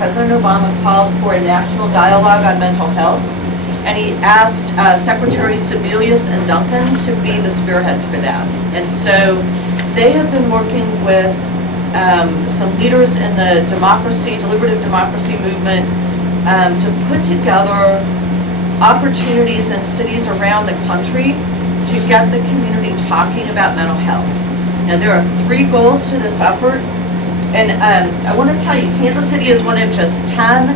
President Obama called for a national dialogue on mental health, and he asked Secretaries Sebelius and Duncan to be the spearheads for that. And so they have been working with some leaders in the deliberative democracy movement to put together opportunities in cities around the country to get the community talking about mental health. Now, there are 3 goals to this effort, and I want to tell you, Kansas City is one of just 10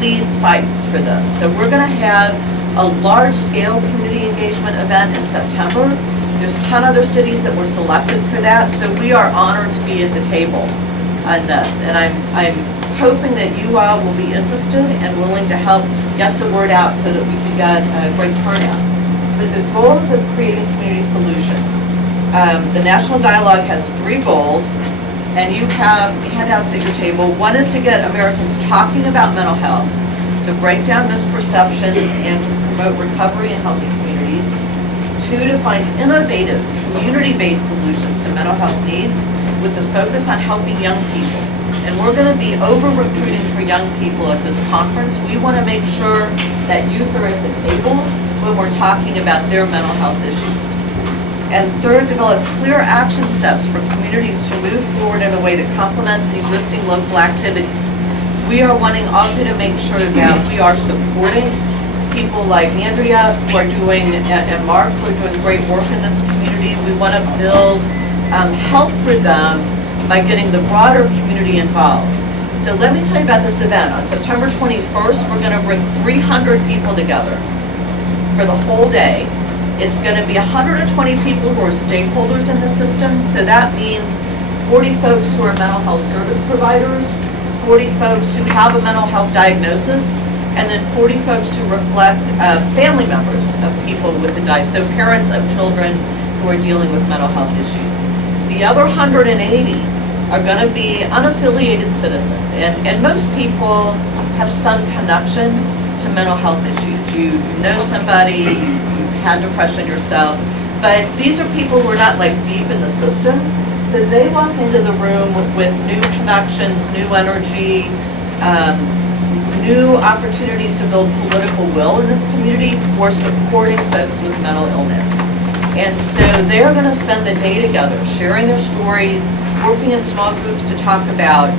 lead sites for this. So we're going to have a large-scale community engagement event in September. There's 10 other cities that were selected for that, so we are honored to be at the table on this, and I'm hoping that you all will be interested and willing to help get the word out so that we can get a great turnout. But the goals of creating community solutions. The National Dialogue has 3 goals, and you have handouts at your table. One is to get Americans talking about mental health, to break down misperceptions and to promote recovery in healthy communities. 2, to find innovative, community-based solutions to mental health needs with the focus on helping young people. And we're going to be over-recruiting for young people at this conference. We want to make sure that youth are at the table when we're talking about their mental health issues. And 3rd, develop clear action steps for communities to move forward in a way that complements existing local activities. We are wanting also to make sure that we are supporting people like Andrea who are doing, and Mark, who are doing great work in this community. We want to build help for them by getting the broader community involved. So let me tell you about this event. On September 21st, we're going to bring 300 people together for the whole day. It's going to be 120 people who are stakeholders in the system. So that means 40 folks who are mental health service providers, 40 folks who have a mental health diagnosis, and then 40 folks who reflect family members of people with the diagnosis, so parents of children who are dealing with mental health issues. The other 180 are going to be unaffiliated citizens, and most people have some connection to mental health issues. You know somebody, you've had depression yourself, but these are people who are not like deep in the system, so they walk into the room with new connections, new energy, new opportunities to build political will in this community for supporting folks with mental illness. And so they're going to spend the day together, sharing their stories, working in small groups to talk about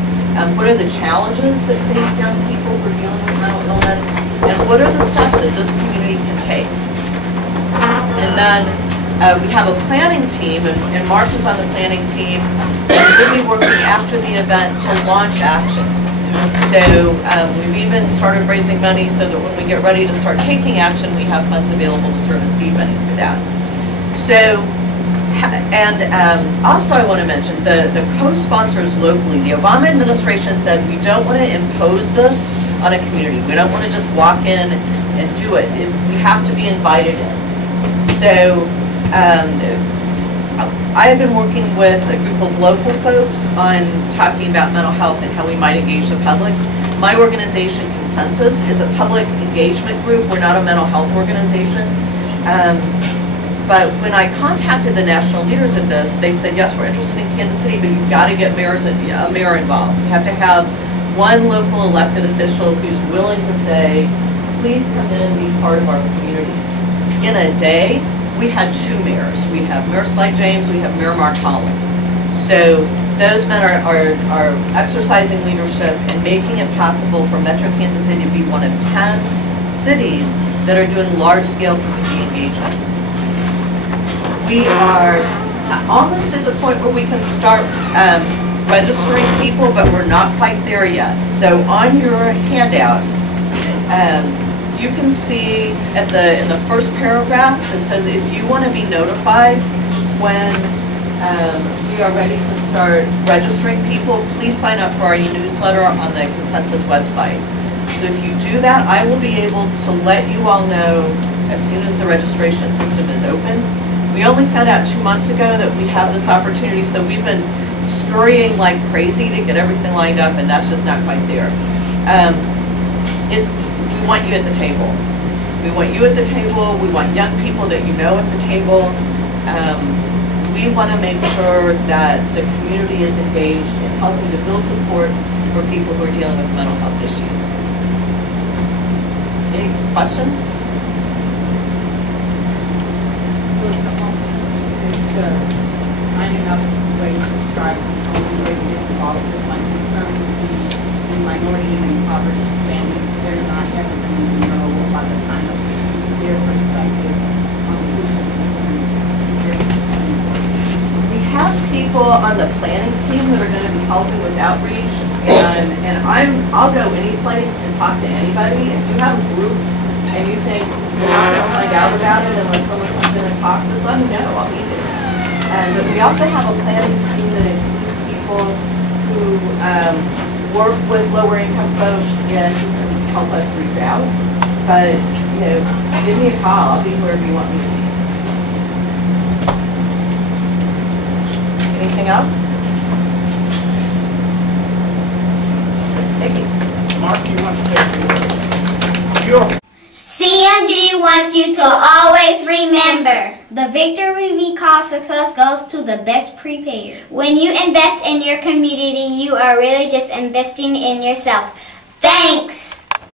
what are the challenges that face young people who are dealing with mental illness, and what are the steps that this community can take. And then we have a planning team, and Mark is on the planning team, and we'll be working after the event to launch action. So we've even started raising money so that when we get ready to start taking action, we have funds available to sort of seed money for that. So, and also I want to mention the co-sponsors locally. The Obama administration said we don't want to impose this on a community. We don't want to just walk in and do it. We have to be invited in. So I have been working with a group of local folks on talking about mental health and how we might engage the public. My organization, Consensus, is a public engagement group. We're not a mental health organization. But when I contacted the national leaders of this, they said, yes, we're interested in Kansas City, but you've got to get a mayor involved. You have to have one local elected official who's willing to say, please come in and be part of our community. In a day, we had 2 mayors. We have Mayor Sly James, we have Mayor Mark Holland. So those men are exercising leadership and making it possible for Metro Kansas City to be one of 10 cities that are doing large-scale community engagement. We are almost at the point where we can start registering people, but we're not quite there yet. So on your handout, you can see in the first paragraph that says if you want to be notified when we are ready to start registering people, please sign up for our newsletter on the Consensus website. So if you do that, I will be able to let you all know as soon as the registration system is open. We only found out 2 months ago that we have this opportunity, so we've been scurrying like crazy to get everything lined up, and that's just not quite there. We want you at the table. We want you at the table. We want young people that you know at the table. We want to make sure that the community is engaged in helping to build support for people who are dealing with mental health issues. Any questions? So signing up the way you described, the only way to get involved with my concern would be the minority and impoverished families. They're not ever going to know about the sign up, their perspective on the issues that's going to We have people on the planning team that are going to be helping with outreach, and I'll go any place and talk to anybody. If you have a group and you think you're not going to find out about it unless someone comes in and talks, just let me know. I'll be there. But we also have a planning team that includes people who work with lower income folks and who can help us reach out. But, give me a call. I'll be wherever you want me to be. Anything else? Nikki? Mark, you want to say something? Sure. CMG wants you to always remember, the victory we call success goes to the best prepared. When you invest in your community, you are really just investing in yourself. Thanks!